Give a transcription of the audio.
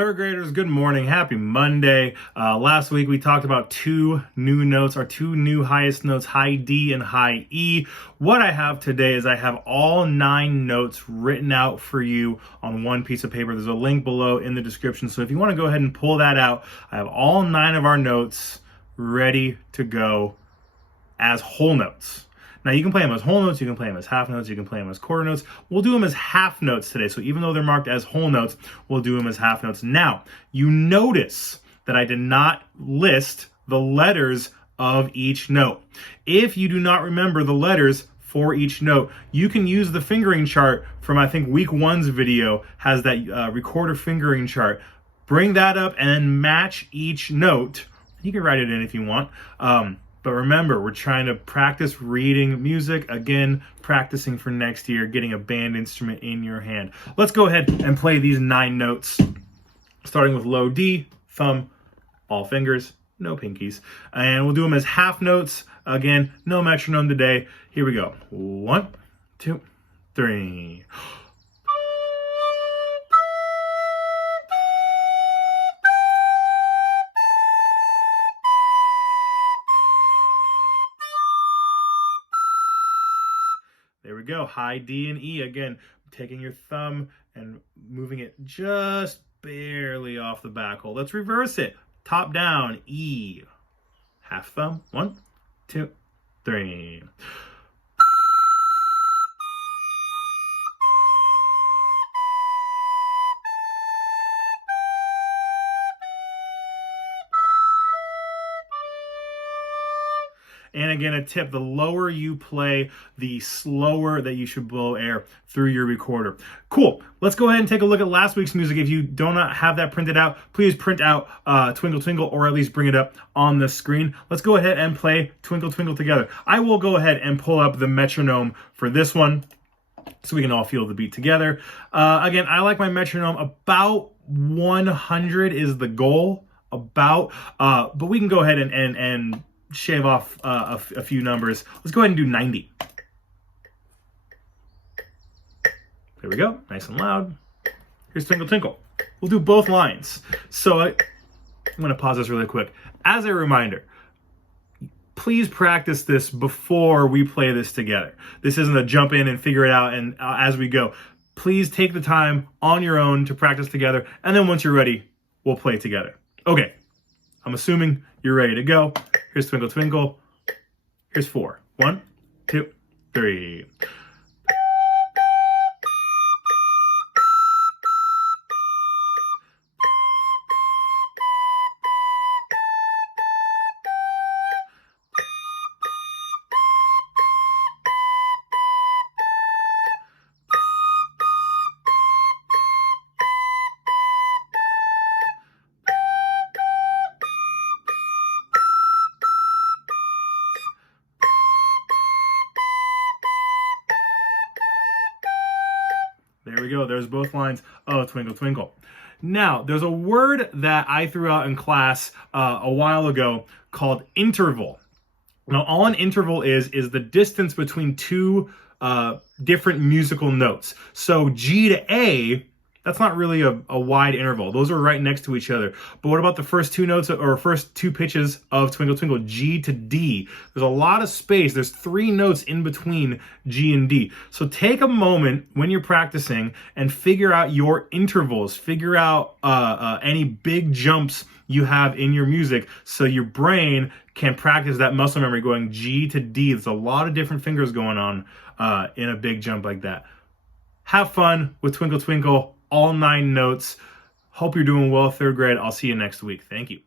Third graders, good morning. Happy Monday. Last week we talked about two new notes, our two new highest notes, high D and high E. What I have today is I have all 9 notes written out for you on one piece of paper. There's a link below in the description. So if you want to go ahead and pull that out, I have all 9 of our notes ready to go as whole notes. Now you can play them as whole notes, you can play them as half notes, you can play them as quarter notes. We'll do them as half notes today. So even though they're marked as whole notes, we'll do them as half notes. Now, you notice that I did not list the letters of each note. If you do not remember the letters for each note, you can use the fingering chart from, I think, week 1's video has that recorder fingering chart. Bring that up and match each note. You can write it in if you want. But remember, we're trying to practice reading music. Again, practicing for next year, getting a band instrument in your hand. Let's go ahead and play these 9 notes, starting with low D, thumb, all fingers, no pinkies. And we'll do them as half notes. Again, no metronome today. Here we go. 1, 2, 3. There we go, high D and E. Again, taking your thumb and moving it just barely off the back hole. Let's reverse it. Top down, E. Half thumb, 1, 2, 3. And again, a tip, the lower you play, the slower that you should blow air through your recorder. Cool. Let's go ahead and take a look at last week's music. If you do not have that printed out, please print out Twinkle Twinkle, or at least bring it up on the screen. Let's go ahead and play Twinkle Twinkle together. I will go ahead and pull up the metronome for this one so we can all feel the beat together. Again, I like my metronome about 100 is the goal, but we can go ahead and shave off a few numbers. Let's go ahead and do 90. There we go, nice and loud. Here's Twinkle Twinkle. We'll do both lines. So I'm gonna pause this really quick. As a reminder, please practice this before we play this together. This isn't a jump in and figure it out and as we go. Please take the time on your own to practice together, and then once you're ready, we'll play together. Okay, I'm assuming you're ready to go. Here's Twinkle Twinkle. Here's 4. 1, 2, 3. There we go. There's both lines of Twinkle Twinkle. Now, there's a word that I threw out in class a while ago called interval. Now, all an interval is the distance between two different musical notes. So G to A, that's not really a wide interval. Those are right next to each other. But what about the first 2 notes or first 2 pitches of Twinkle Twinkle? G to D. There's a lot of space. There's 3 notes in between G and D. So take a moment when you're practicing and figure out your intervals. Figure out any big jumps you have in your music so your brain can practice that muscle memory going G to D. There's a lot of different fingers going on in a big jump like that. Have fun with Twinkle Twinkle. All 9 notes. Hope you're doing well, 3rd grade. I'll see you next week. Thank you.